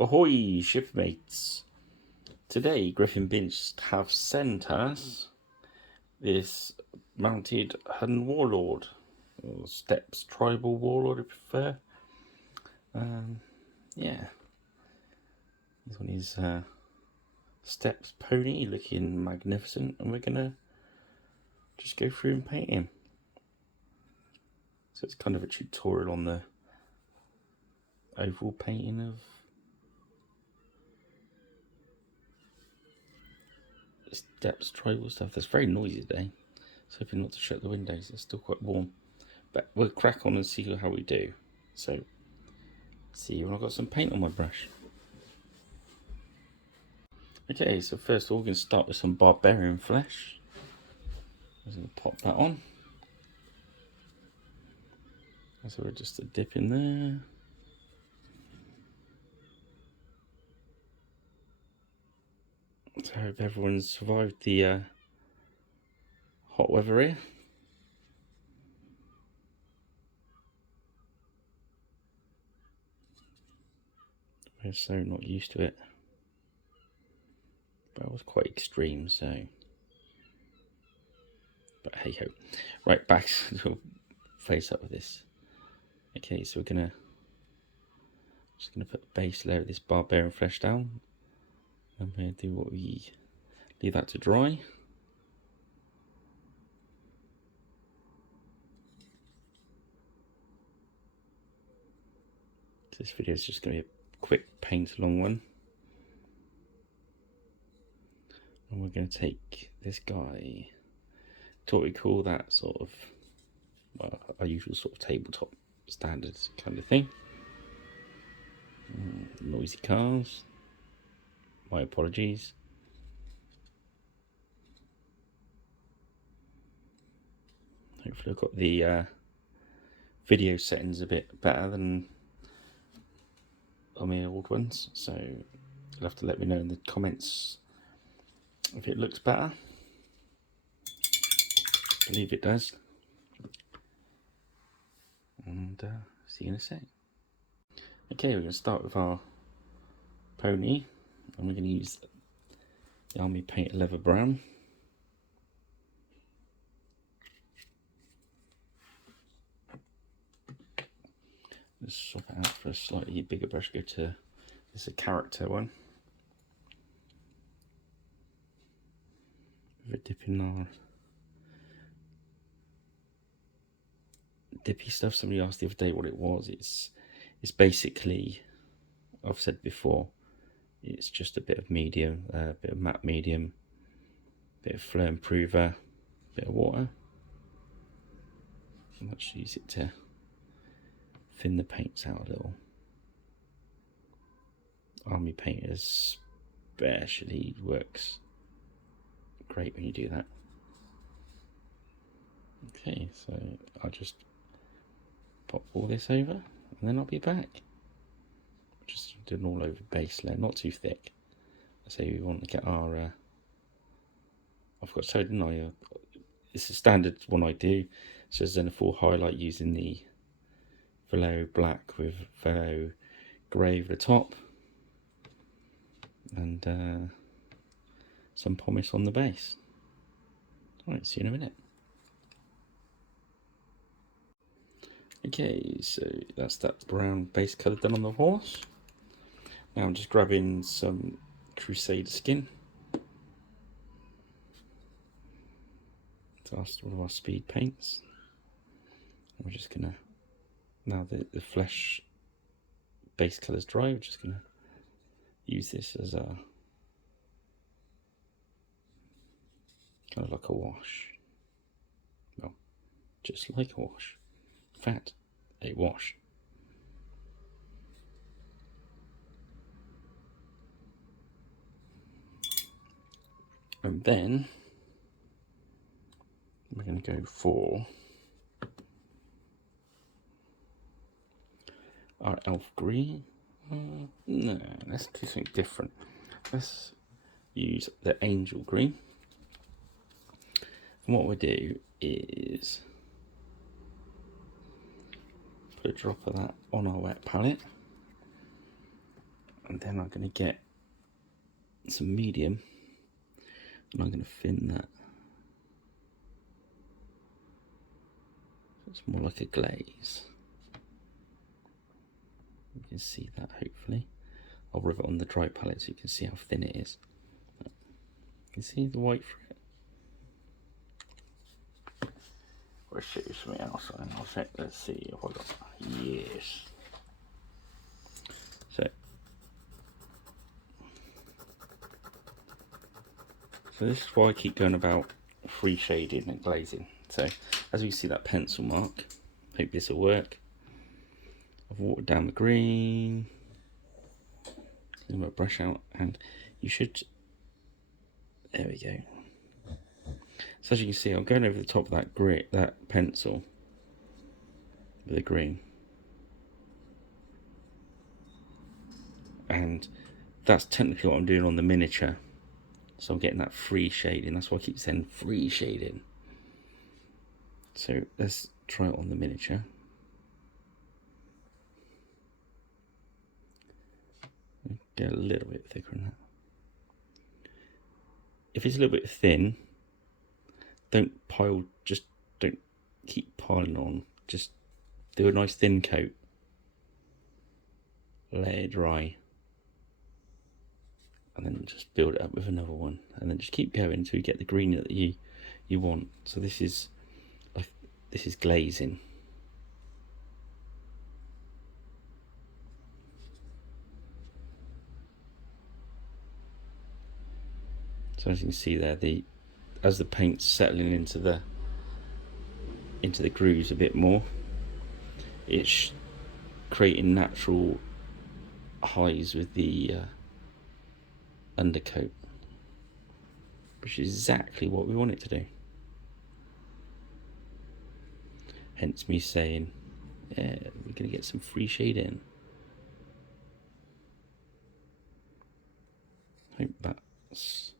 Ahoy, shipmates! Today, Griffin Binch have sent us this mounted Hun warlord, or Steppes tribal warlord, if you prefer. Yeah, he's on his Steppes pony, looking magnificent, and we're gonna just go through and paint him. So it's kind of a tutorial on the overall painting of Steppes tribal stuff. That's very noisy today. So hoping not to shut the windows. It's still quite warm, but we'll crack on and see how we do. So, see you when I've got some paint on my brush. Okay, so first of all, we're going to start with some barbarian flesh. I'm going to pop that on. So we're just a dip in there. So I hope everyone's survived the hot weather here. We're so not used to it. But it was quite extreme, so. But hey ho. Right, back to face up with this. Okay, so we're just gonna put the base layer of this barbarian flesh down. I'm going to do what we leave that to dry. This video is just going to be a quick paint along one. And we're going to take this guy to what we call that sort of, well, our usual sort of tabletop standards kind of thing. Noisy cars. My apologies. Hopefully I've got the video settings a bit better than on my old ones, so you'll have to let me know in the comments if it looks better. I believe it does. And see you in a sec. Okay, we're going to start with our pony, and we're going to use the Army Paint Leather Brown. Just swap it out for a slightly bigger brush. Go to this is a character one. With a dip in our dippy stuff. Somebody asked the other day what it was. It's basically, I've said before, it's just a bit of medium, a bit of matte medium, a bit of flare improver, a bit of water. And let's use it to thin the paints out a little. Army painters especially works great when you do that. Okay, so I'll just pop all this over and then I'll be back. Just do an all over base layer, not too thick. So we want to get our I've got so didn't I? It's a standard one I do. So there's then a full highlight using the Velo black with Velo grey over the top, and some pumice on the base. Alright, see you in a minute. Okay, so that's that brown base colour done on the horse. Now I'm just grabbing some Crusader skin. That's one of our speed paints. We're just gonna, now the flesh base colour's dry, we're just gonna use this as a kind of like a wash. Well, just like a wash. In fact, a wash. And then we're going to go for our elf green. No, let's do something different. Let's use the angel green. And what we'll do is put a drop of that on our wet palette. And And then I'm going to get some medium and I'm going to thin that. So it's more like a glaze. You can see that hopefully. I'll rub it on the dry palette so you can see how thin it is. You can see the white for it. Let's show you something else. And I'll check. Let's see if I got. Yes. So this is why I keep going about free shading and glazing. So as you see that pencil mark, hope this will work. I've watered down the green. Clean my brush out, and you should. There we go. So as you can see, I'm going over the top of that pencil with the green, and that's technically what I'm doing on the miniature. So I'm getting that free shading. That's why I keep saying free shading. So let's try it on the miniature. Get a little bit thicker than that. If it's a little bit thin, don't keep piling on. Just do a nice thin coat. Let it dry. And then just build it up with another one. And then just keep going until you get the green that you want. So this is glazing. So as you can see there, as the paint's settling into the grooves a bit more, it's creating natural highs with the undercoat, which is exactly what we want it to do. Hence me saying, yeah, we're going to get some free shade in. Hope that's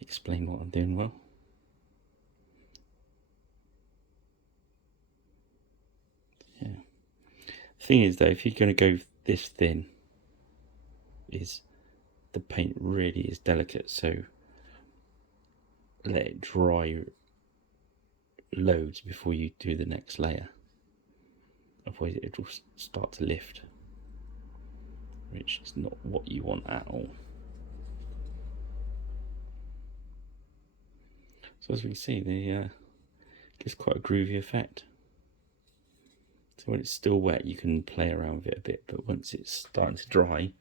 explained what I'm doing well. Yeah. The thing is though, if you're going to go this thin, the paint really is delicate, so let it dry loads before you do the next layer. Otherwise it will start to lift, which is not what you want at all. So as we can see, gives quite a groovy effect. So when it's still wet, you can play around with it a bit, but once it's starting to dry,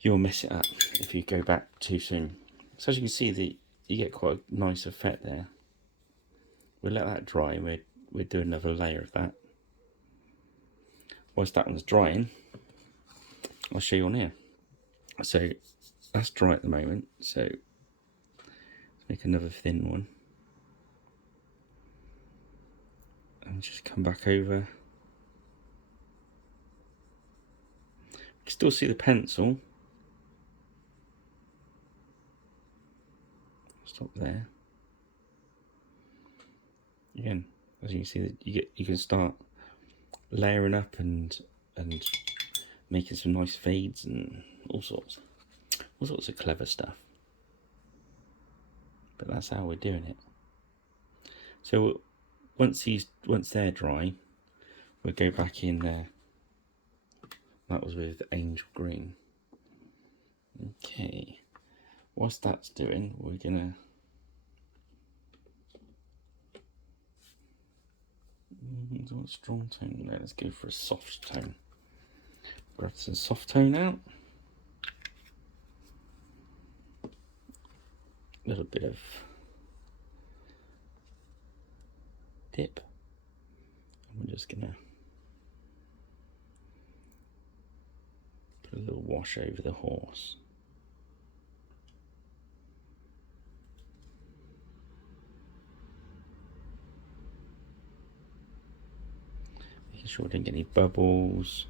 you'll mess it up if you go back too soon. So as you can see, you get quite a nice effect there. We'll let that dry, and we'll do another layer of that. Whilst that one's drying, I'll show you on here. So that's dry at the moment, so let's make another thin one. And just come back over. You can still see the pencil. Stop there. Again, as you can see, that you can start layering up and making some nice fades and all sorts of clever stuff. But that's how we're doing it. So once they're dry, we'll go back in there. That was with Angel Green. Okay, whilst that's doing, we're gonna strong tone. No, let's go for a soft tone. Grab some soft tone out. A little bit of dip. And we're just gonna put a little wash over the horse. Making sure I didn't get any bubbles.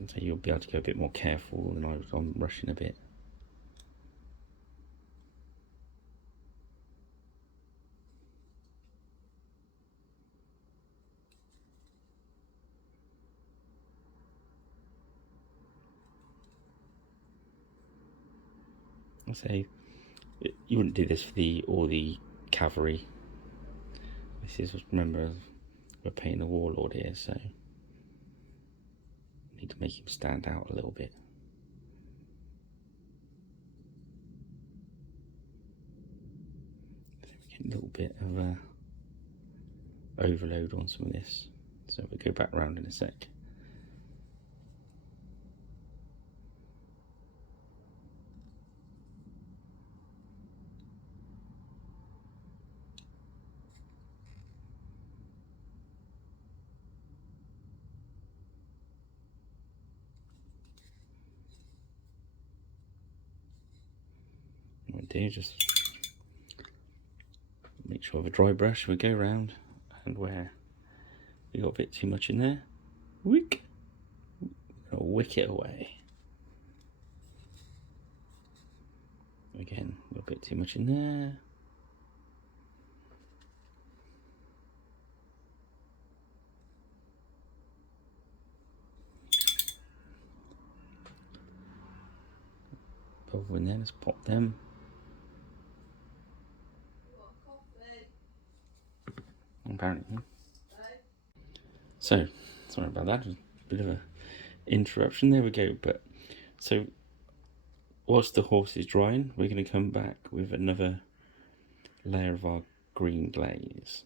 And so you'll be able to go a bit more careful than I'm rushing a bit. say you wouldn't do this for all the cavalry. This is, remember, we're painting a warlord here, so need to make him stand out a little bit. So we get a little bit of overload on some of this, so we'll go back around in a sec. What we do, just make sure with a dry brush we go around, and where we got a bit too much in there, wick it away. Again, a little bit too much in there. Over in there, let's pop them. Apparently. So, sorry about that, a bit of an interruption, there we go. But so whilst the horse is drying, we're going to come back with another layer of our green glaze.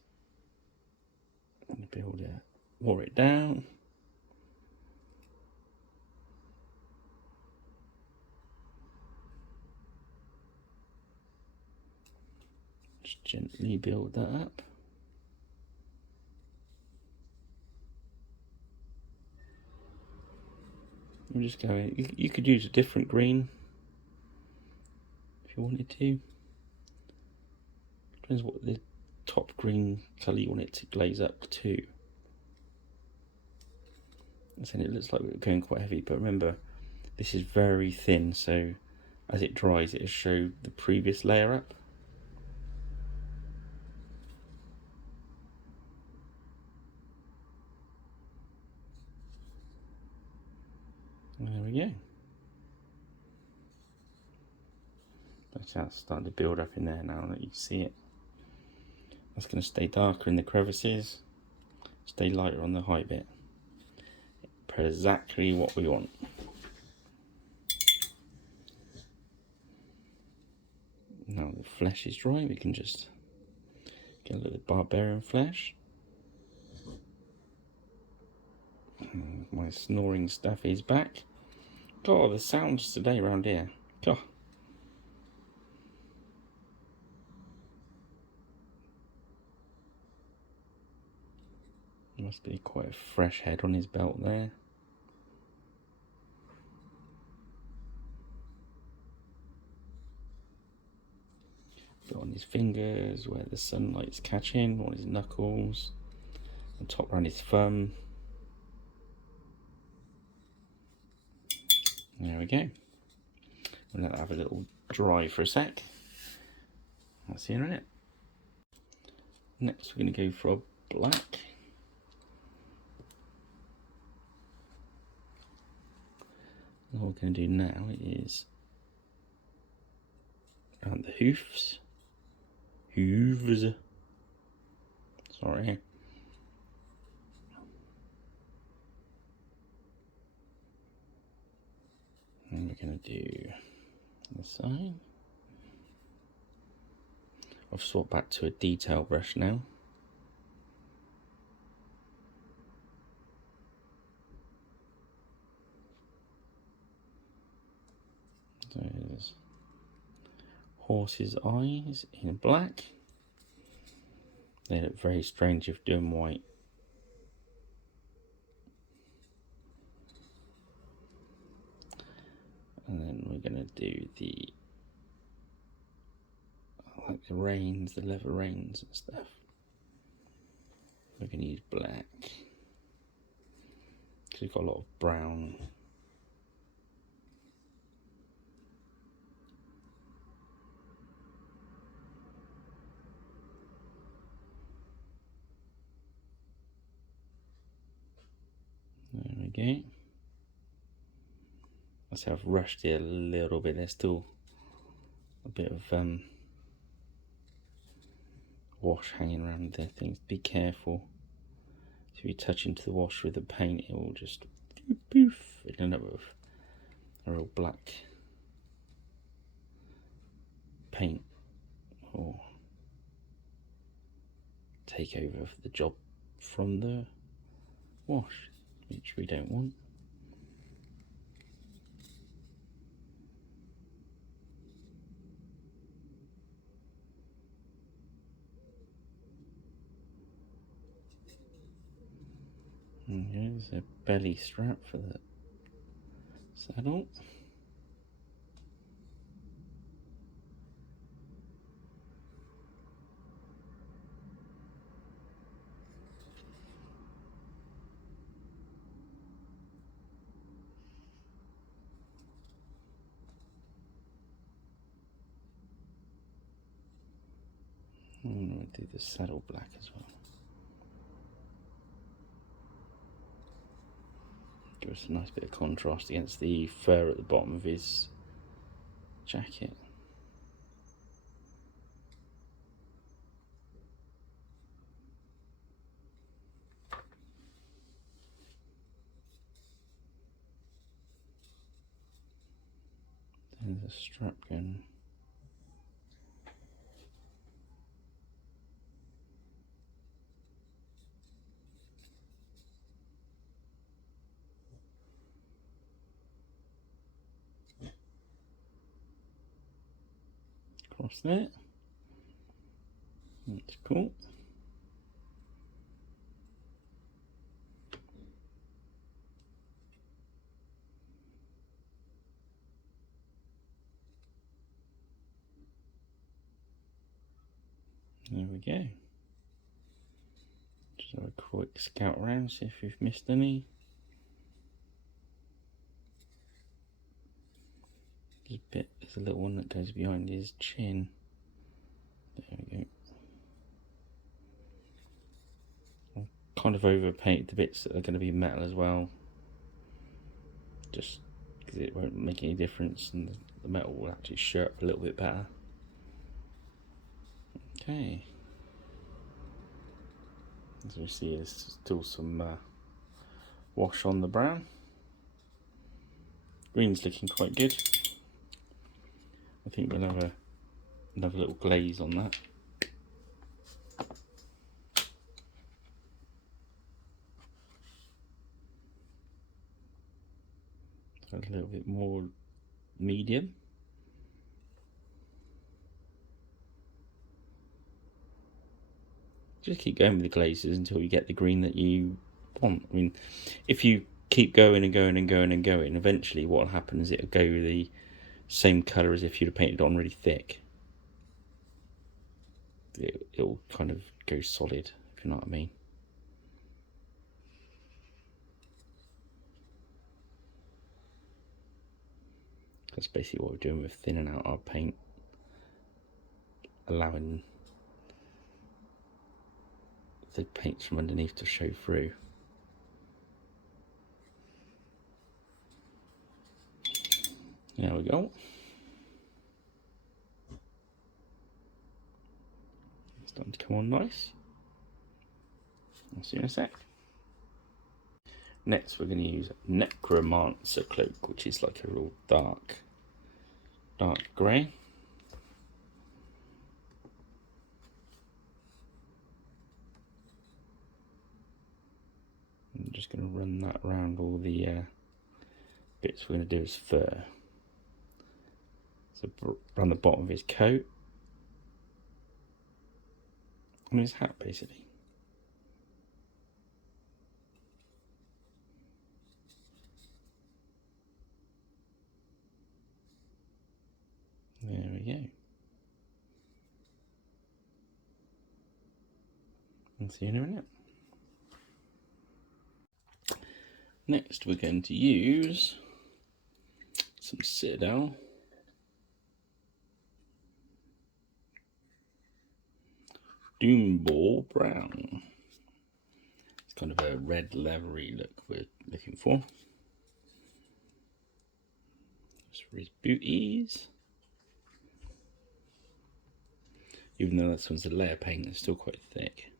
I'm going to be able to water it down. Just gently build that up. I'm just going, you could use a different green if you wanted to. Depends what the top green colour you want it to glaze up to. And then it looks like we're going quite heavy, but remember, this is very thin, so as it dries, it'll show the previous layer up. There we go. That's how it's starting to build up in there now that you can see it. That's going to stay darker in the crevices, stay lighter on the high bit. Exactly what we want. Now the flesh is dry, we can just get a little barbarian flesh. My snoring stuff is back. God, the sounds today around here. God. Must be quite a fresh head on his belt there. Bit on his fingers where the sunlight's catching, on his knuckles, on top around his thumb. There we go. We'll let that have a little dry for a sec. I'll see you in a minute. Next we're going to go for a black. And what we're going to do now is around the hooves. Sorry. And we're going to do this side. I've swapped back to a detail brush now. So there's horse's eyes in black. They look very strange if doing white. And then we're going to do the reins, the leather reins and stuff. We're going to use black because we've got a lot of brown. There we go. I say I've rushed it a little bit. There's still a bit of wash hanging around there. Things. Be careful. If you touch into the wash with the paint, it will just poof. It'll end up with a real black paint or take over the job from the wash, which we don't want. And here's a belly strap for the saddle. I'm going to do the saddle black as well. Give us a nice bit of contrast against the fur at the bottom of his jacket. There's a strap gun. Across there. That's cool. There we go. Just have a quick scout around, see if we've missed any. There's a little one that goes behind his chin. There we go. I've kind of overpainted the bits that are going to be metal as well, just because it won't make any difference and the metal will actually show up a little bit better. Okay. As we see, there's still some wash on the brown. Green's looking quite good. I think we'll have another little glaze on that. So a little bit more medium. Just keep going with the glazes until you get the green that you want. I mean, if you keep going and going and going and going, eventually what will happen is it'll go the same colour as if you'd have painted on really thick. It'll kind of go solid, if you know what I mean. That's basically what we're doing with thinning out our paint, allowing the paints from underneath to show through. There we go. It's starting to come on nice. I'll see you in a sec. Next we're going to use Necromancer Cloak, which is like a real dark grey. I'm just going to run that around all the bits we're going to do as fur. So around the bottom of his coat and his hat, basically. There we go. I'll see you in a minute. Next we're going to use some Citadel. Doomball Brown. It's kind of a red leathery look we're looking for. Just for his booties. Even though this one's a layer paint, it's still quite thick.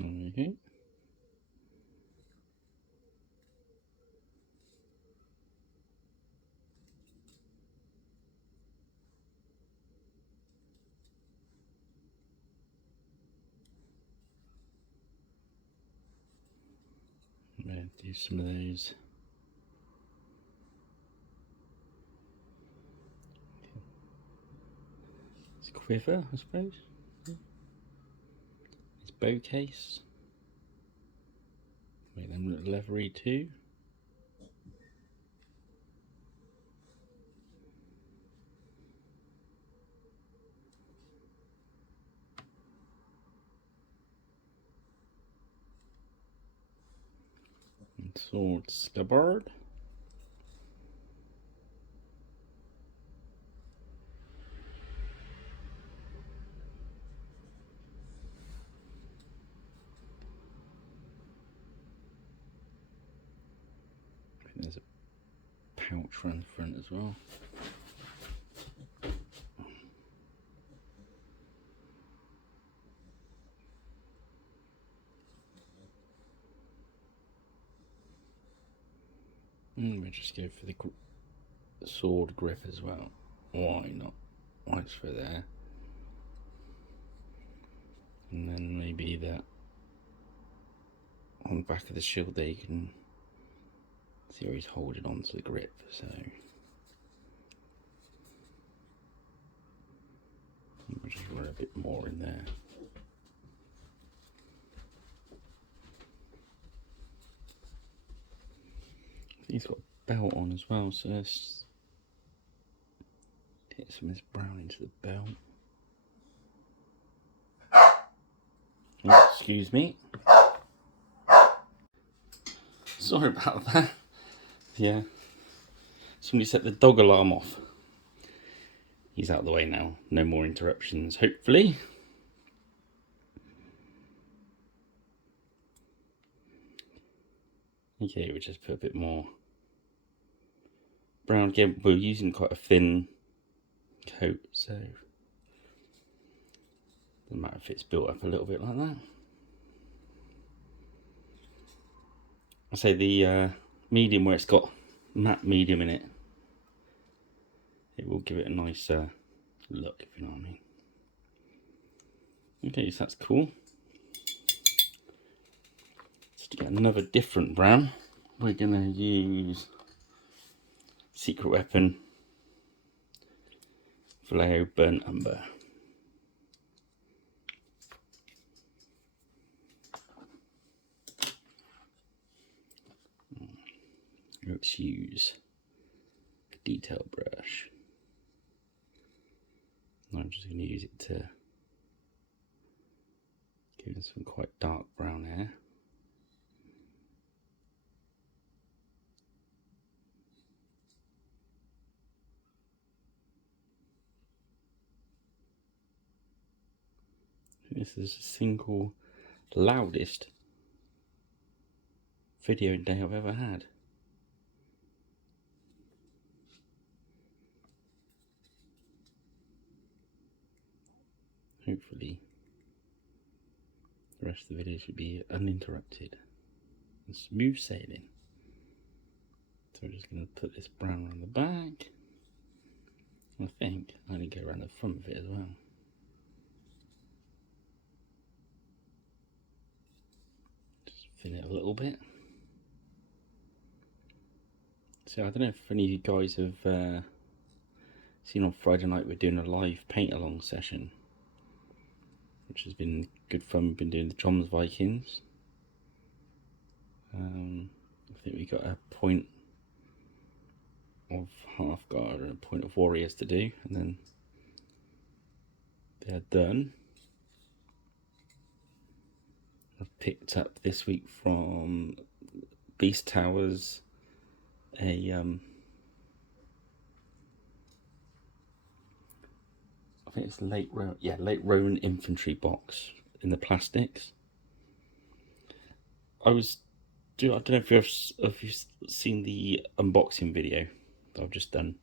Okay. I'm going to do some of those. It's quiver, I suppose. It's bow case. Make them look leathery too. And sword scabbard. There's a pouch around the front as well. And we'll just go for the sword grip as well. Why not? Why just for there? And then maybe that on the back of the shield there you can see where he's holding on to the grip, so we'll just run a bit more in there. He's got a belt on as well, so let's get some of this brown into the belt. Oh, excuse me. Sorry about that. Yeah. Somebody set the dog alarm off. He's out of the way now. No more interruptions, hopefully. Okay, we'll just put a bit more brown again. We're using quite a thin coat, so doesn't matter if it's built up a little bit like that. I say the medium where it's got matte medium in it, it will give it a nice look, if you know what I mean. Okay, so that's cool. So to get another different brown, we're going to use Secret Weapon Vallejo Burnt Umber. Let's use a detail brush. I'm just going to use it to give it some quite dark brown hair. This is the single loudest video day I've ever had. Hopefully the rest of the video should be uninterrupted and smooth sailing. So we're just going to put this brown around the back. I think I need to go around the front of it as well. Just thin it a little bit. So I don't know if any of you guys have seen on Friday night we're doing a live paint along session, which has been good fun. We've been doing the John's Vikings. I think we got a point of half guard and a point of warriors to do, and then they're done. I've picked up this week from Beast Towers a I think it's late Roman infantry box in the plastics. I don't know if you've seen the unboxing video that I've just done.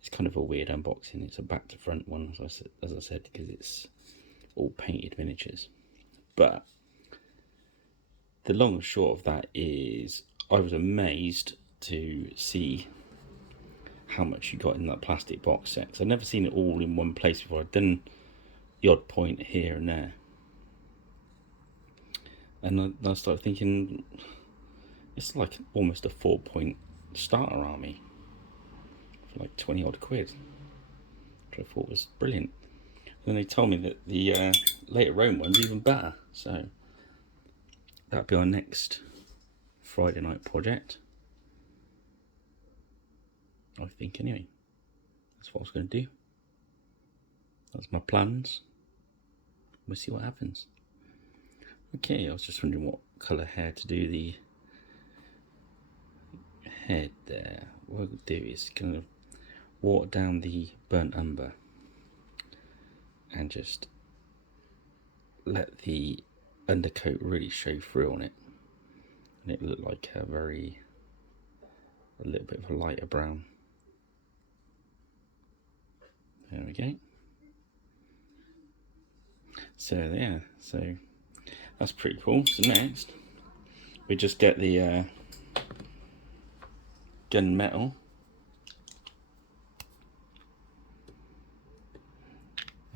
It's kind of a weird unboxing. It's a back to front one, as I said, because it's all painted miniatures. But the long and short of that is I was amazed to see how much you got in that plastic box set. Because I've never seen it all in one place before. I've done the odd point here and there. And I started thinking, it's like almost a 4-point starter army for like 20 odd quid, which I thought was brilliant. And then they told me that the later Rome one's even better, so that'll be our next Friday night project, I think. Anyway, that's what I was going to do. That's my plans. We'll see what happens. Okay, I was just wondering what colour hair to do the head there. What I'll do is kind of water down the burnt umber and just let the undercoat really show through on it, and it looked like a little bit of a lighter brown. There we go. So yeah, so that's pretty cool. So next we just get the gun metal.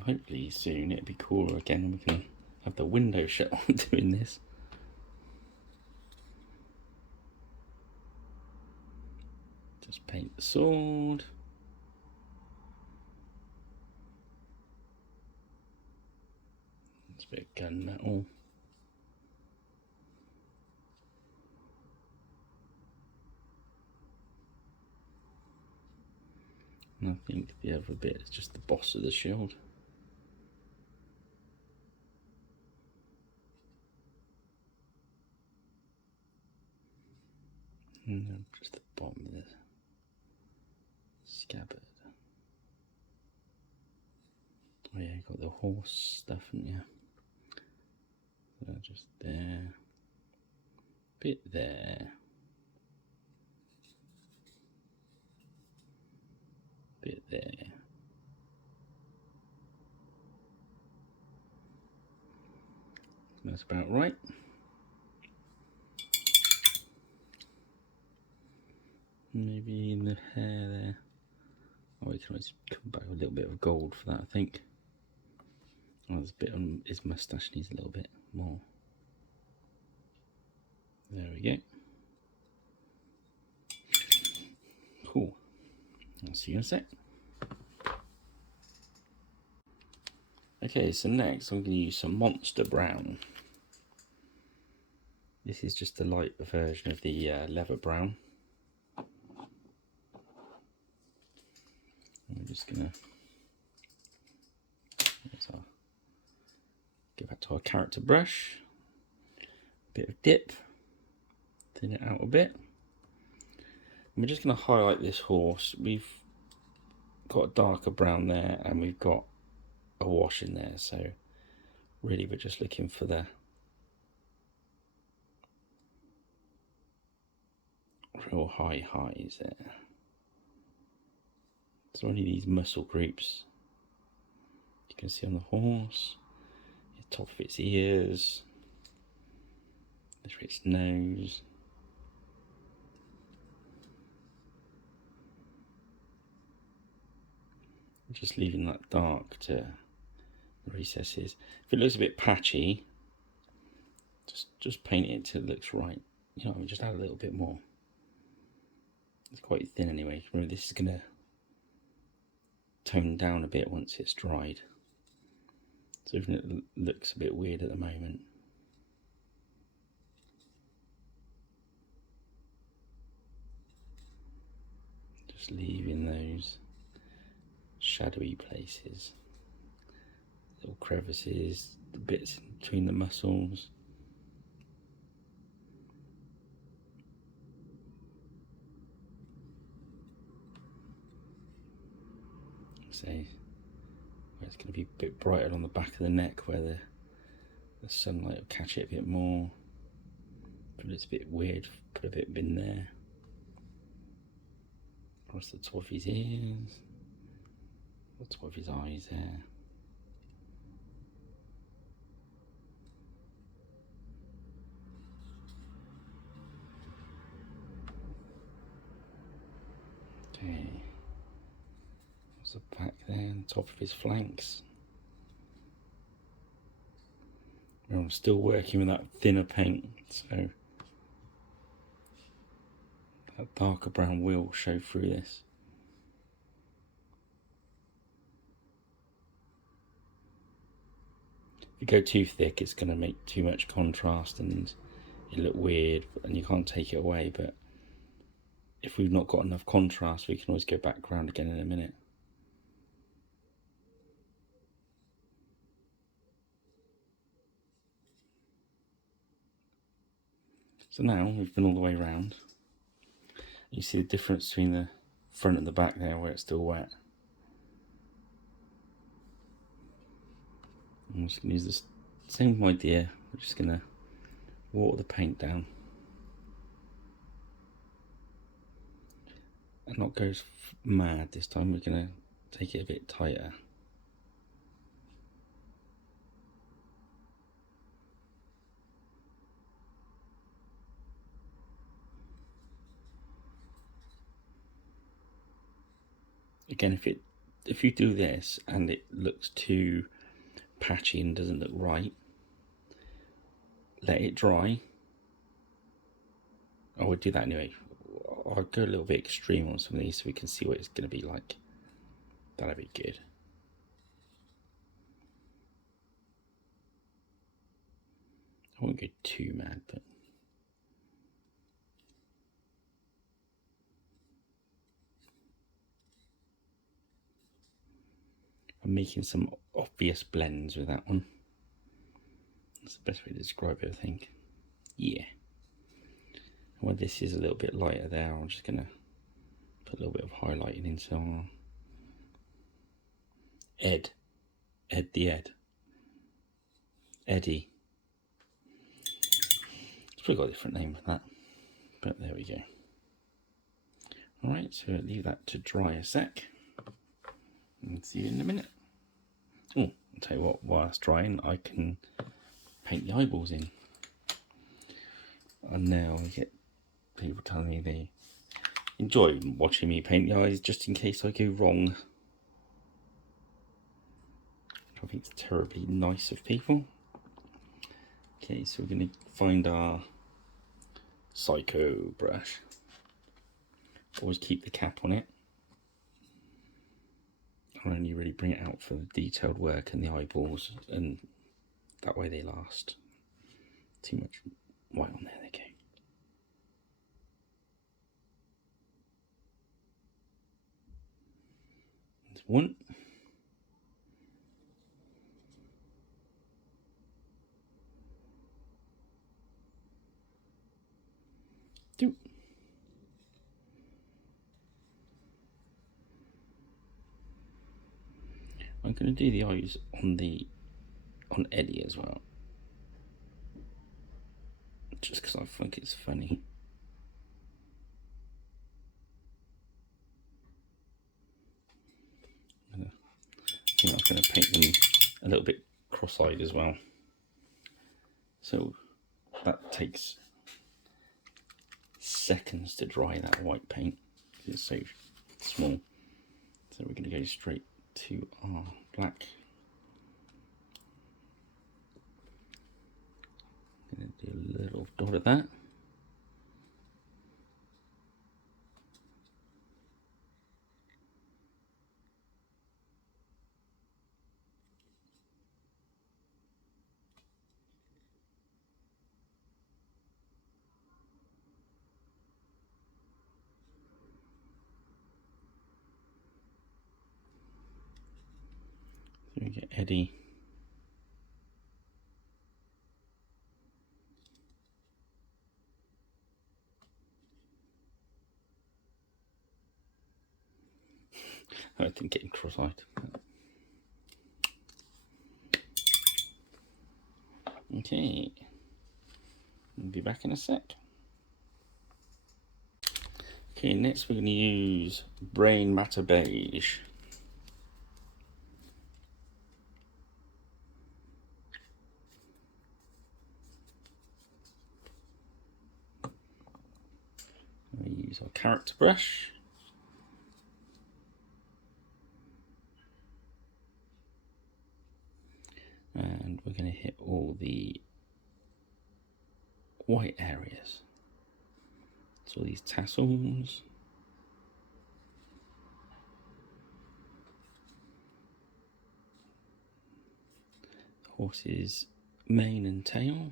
Hopefully soon it'll be cooler again and we can have the window shut on doing this. Just paint the sword. It's a bit of gun metal. And I think the other bit is just the boss of the shield. And then just the bottom of the scabbard. Oh yeah, you got the horse stuff, haven't you? So just there. Bit there. Bit there. That's about right. Maybe in the hair there. Oh, we can always come back with a little bit of gold for that, I think. Oh, there's a bit on his moustache, needs a little bit more. There we go. Cool. I'll see you in a sec. Okay, so next I'm going to use some Monster Brown. This is just a light version of the leather brown. I'm just going to go back to our character brush. Bit of dip. Thin it out a bit. And we're just going to highlight this horse. We've got a darker brown there and we've got a wash in there, so really we're just looking for the real highs there. So only these muscle groups you can see on the horse, the top of its ears, its nose. Just leaving that dark to recesses. If it looks a bit patchy, just paint it till it looks right. You know, just add a little bit more. It's quite thin anyway. Remember, this is going to tone down a bit once it's dried. So even it looks a bit weird at the moment. Just leaving those shadowy places, little crevices, the bits in between the muscles. say where it's going to be a bit brighter on the back of the neck, where the sunlight will catch it a bit more. But it's a bit weird, put a bit in there. Across the top of his ears, the top of his eyes there. Okay. There's the back there, on top of his flanks. I'm still working with that thinner paint, so that darker brown will show through this. If you go too thick, it's going to make too much contrast and it look weird, and you can't take it away. But if we've not got enough contrast, we can always go back around again in a minute. So now we've been all the way around. You see the difference between the front and the back there, where it's still wet. I'm just going to use this same idea. We're just going to water the paint down and not go mad this time. We're going to take it a bit tighter. Again, if you do this and it looks too patchy and doesn't look right, let it dry. I would do that anyway. I'll go a little bit extreme on some of these so we can see what it's going to be like. That'll be good. I won't go too mad, but I'm making some obvious blends with that one. That's the best way to describe it, I think. Yeah. Where this is a little bit lighter there, I'm just going to put a little bit of highlighting into our Eddie. It's probably got a different name for that, but there we go. Alright, so leave that to dry a sec and see you in a minute. Oh, I'll tell you what, while it's drying, I can paint the eyeballs in. And now I get people telling me they enjoy watching me paint the eyes just in case I go wrong. I think it's terribly nice of people. Okay, so we're going to find our Psycho brush. Always keep the cap on it. I'll only really bring it out for the detailed work and the eyeballs, and that way they last. Too much white on there, they go. There's one. Two. I'm going to do the eyes on Eddie as well, just because I think it's funny. I think I'm going to paint them a little bit cross-eyed as well. So that takes seconds to dry, that white paint, because it's so small. So we're going to go straight to our black. I'm going to do a little dot of that. So we get Eddie. think getting cross-eyed. Okay, we'll be back in a sec. Okay, next we're going to use Brain Matter Beige. We use our character brush. And we're going to hit all the white areas. So these tassels. Horse's mane and tail.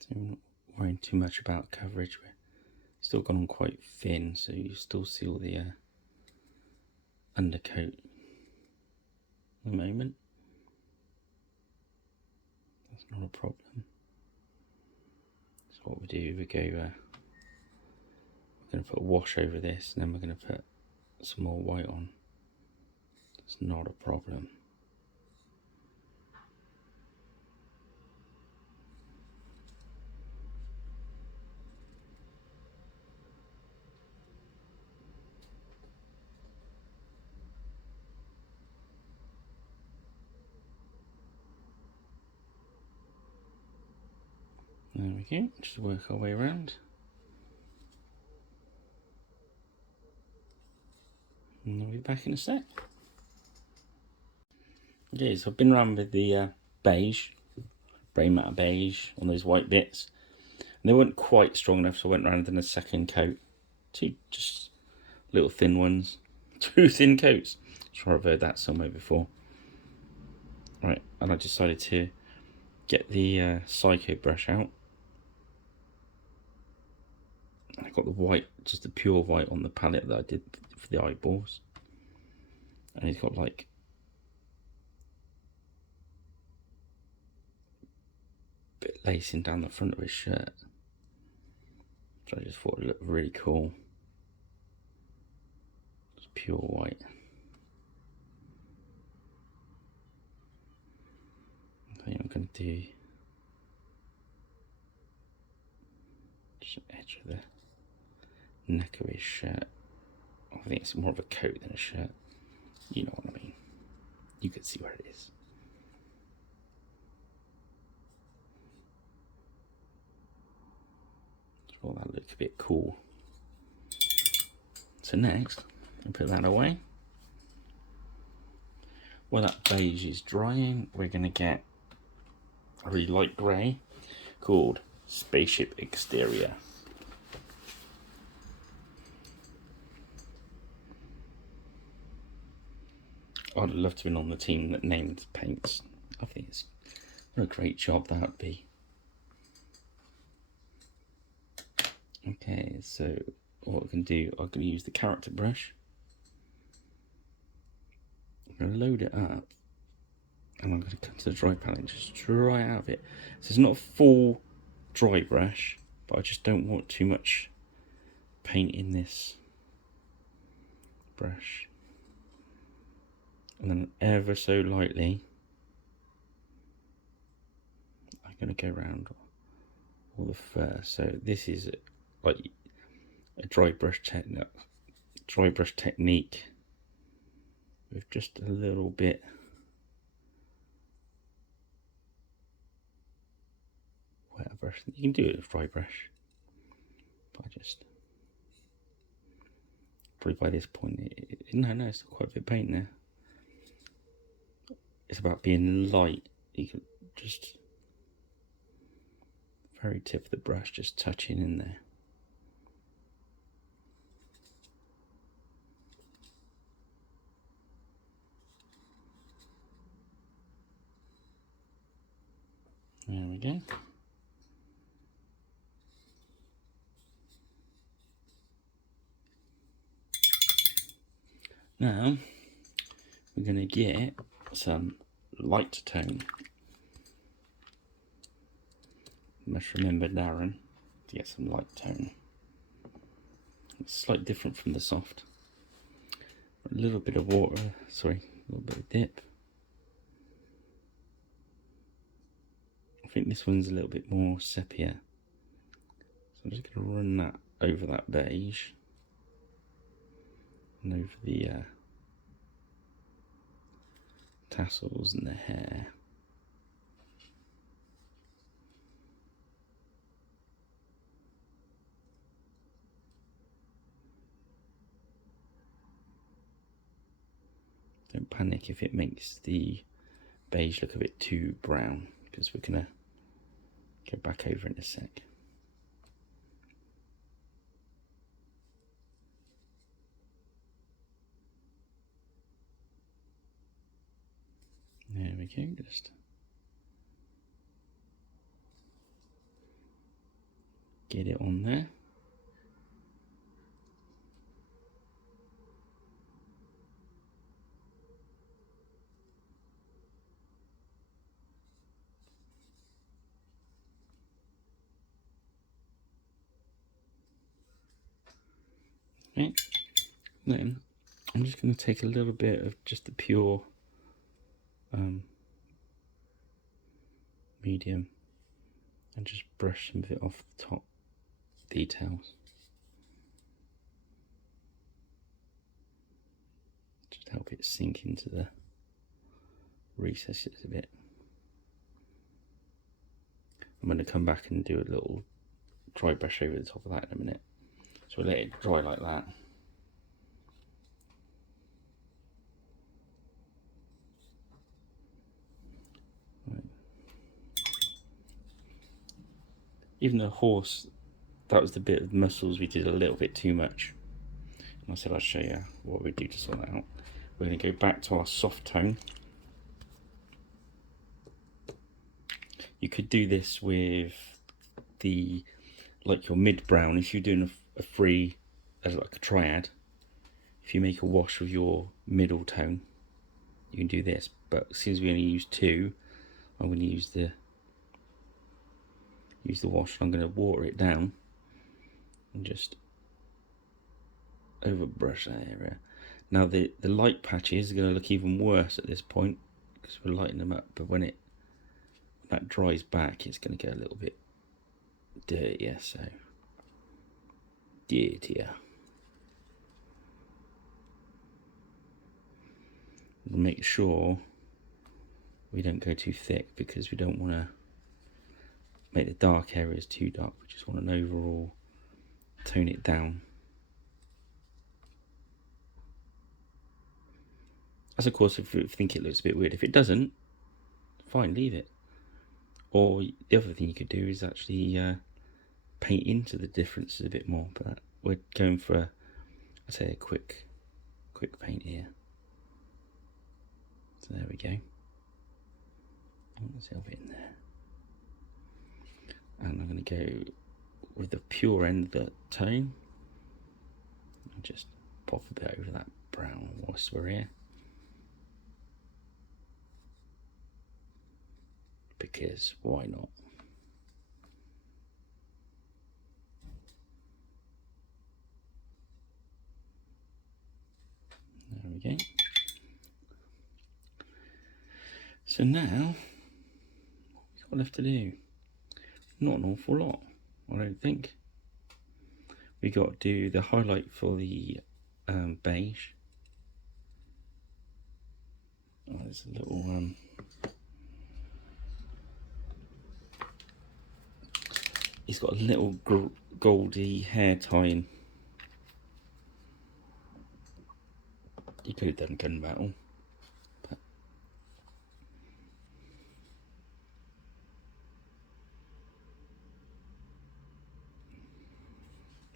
So I'm not worrying too much about coverage. We're still gone on quite thin, so you still see all the undercoat at the moment. That's not a problem. So what we do, we go, we're going to put a wash over this, and then we're going to put some more white on. It's not a problem. There we go, just work our way around. And I'll be back in a sec. Okay, so I've been around with the beige, Brain Matter Beige on those white bits. And they weren't quite strong enough, so I went around in a second coat. Two just little thin ones. 2 thin coats. I'm sure I've heard that somewhere before. Right, and I decided to get the Psycho brush out. I got the white, just the pure white on the palette that I did for the eyeballs. And he's got like a bit lacing down the front of his shirt. So I just thought it looked really cool. It's pure white. I think I'm going to do just the edge of the neck of his shirt. I think it's more of a coat than a shirt. You know what I mean. You can see where it is. I thought that looked a bit cool. So next, I'll put that away. While that beige is drying, we're going to get a really light grey called Spaceship Exterior. I'd love to have been on the team that named paints. I think it's what a great job that would be. Okay, so what we can do, I'm going to use the character brush. I'm going to load it up, and I'm going to come to the dry palette and just dry out of it. So it's not a full dry brush, but I just don't want too much paint in this brush. And then ever so lightly, I'm going to go around all the fur. So this is like a dry brush technique with just a little bit wet brush. You can do it with dry brush, but I just probably by this point, no, it's quite a bit of paint there. It's about being light. You can just very tip of the brush, just touching in there. There we go. Now we're going to get some light tone. Must remember, Darren, to get some light tone. It's slightly different from the soft. A little bit of water, sorry, a little bit of dip. I think this one's a little bit more sepia. So I'm just going to run that over that beige and over the tassels and the hair. Don't panic if it makes the beige look a bit too brown, because we're going to go back over in a sec. There we go, just get it on there. Okay, then I'm just going to take a little bit of just the pure medium and just brush some of it off the top details. Just help it sink into the recesses a bit. I'm going to come back and do a little dry brush over the top of that in a minute. So we'll let it dry like that. Right. Even the horse, that was the bit of muscles we did a little bit too much. And I said I'd show you what we do to sort that out. We're going to go back to our soft tone. You could do this with the, like your mid brown, if you're doing a free, as like a triad, if you make a wash with your middle tone, you can do this. But since we only use two, I'm going to use the wash. I'm going to water it down and just over brush that area. Now the light patches are going to look even worse at this point because we're lighting them up, but when that dries back, it's going to get a little bit dirtier, so dirtier. We'll make sure we don't go too thick because we don't want to make the dark areas too dark. We just want an overall tone it down. As of course, if you think it looks a bit weird, if it doesn't, fine, leave it. Or the other thing you could do is actually paint into the differences a bit more, but we're going for, I'd say, a quick paint here. So there we go. Let's help it in there. And I'm going to go with the pure end of the tone. I'll just pop a bit over that brown whilst we're here. Because why not? There we go. So now, what we've got left to do? Not an awful lot, I don't think. We got to do the highlight for the beige. Oh, there's a little he's got a little goldy hair tie-in. He could have done gun battle,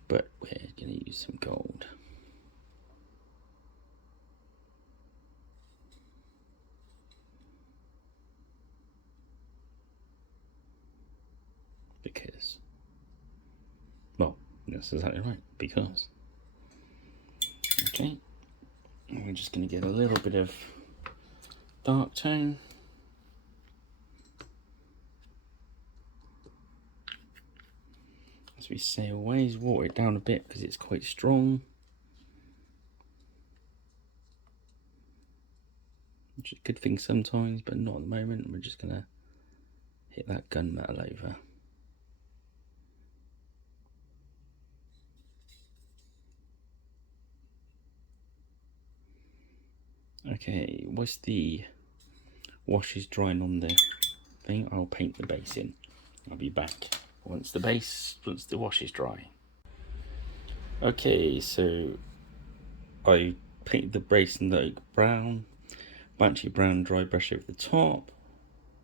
but we're going to use some gold. Because, well, that's exactly right, because. Okay, And we're just going to get a little bit of dark tone. As we say always, water it down a bit because it's quite strong. Which is a good thing sometimes, but not at the moment. We're just going to hit that gunmetal over. Okay, whilst the wash is drying on the thing, I'll paint the base in. I'll be back once the wash is dry. Okay, so I painted the base in the brown, Banshee brown dry brush over the top,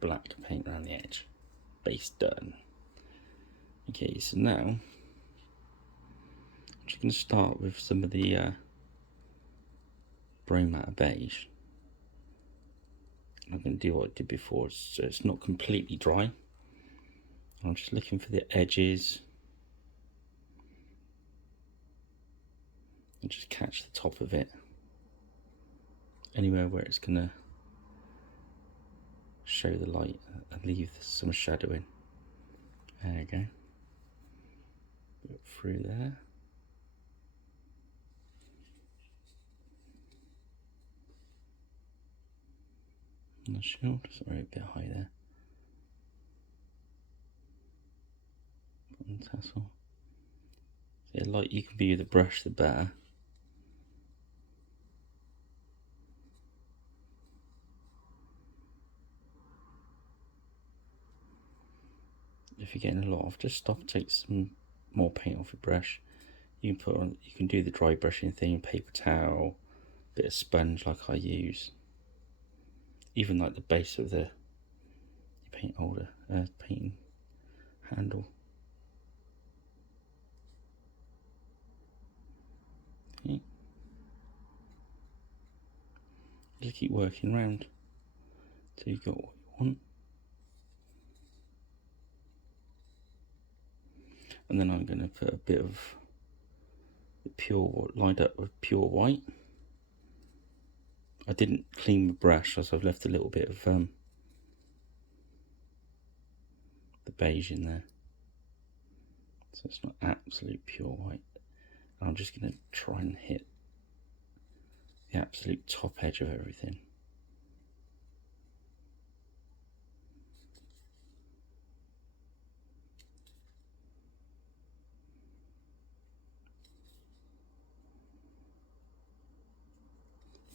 black paint around the edge. Base done. Okay, so now I'm just going to start with some of the brown matter beige. I'm going to do what I did before, so it's not completely dry. I'm just looking for the edges and just catch the top of it. Anywhere where it's going to show the light and leave some shadowing. There you go. Put it through there. On the shield, sorry, a bit high there. Bottom tassel. So the light you can be with the brush, the better. If you're getting a lot off, just stop, take some more paint off your brush. You can put on, you can do the dry brushing thing, paper towel, bit of sponge like I use. Even like the base of the paint holder, painting handle. Okay. Just keep working around till you've got what you want. And then I'm going to put a bit of pure, lined up with pure white. I didn't clean the brush, so I've left a little bit of the beige in there. So it's not absolute pure white. And I'm just going to try and hit the absolute top edge of everything.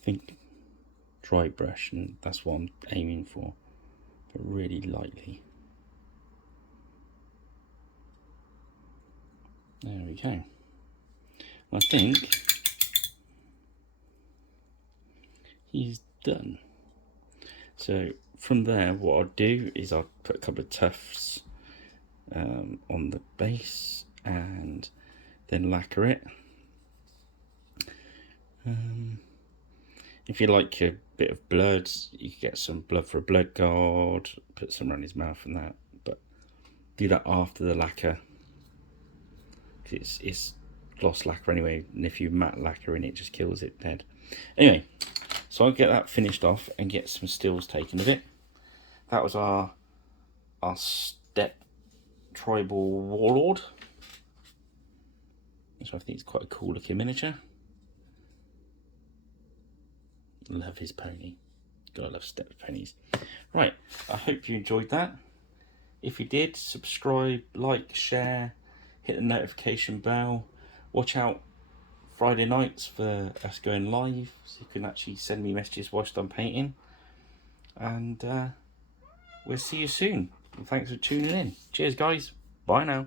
Think dry brush, and that's what I'm aiming for, but really lightly. There we go. I think he's done. So from there, what I'll do is I'll put a couple of tufts on the base and then lacquer it. If you like a bit of blood, you can get some blood for a blood guard, put some around his mouth and that, but do that after the lacquer. It's gloss lacquer anyway, and if you matte lacquer in it, just kills it dead. Anyway, so I'll get that finished off and get some stills taken of it. That was our step tribal warlord. So I think it's quite a cool looking miniature. Love his pony. Gotta love step ponies. Right, I hope you enjoyed that. If you did, subscribe, like, share, hit the notification bell. Watch out Friday nights for us going live, so you can actually send me messages whilst I'm painting. And we'll see you soon. And thanks for tuning in. Cheers, guys. Bye now.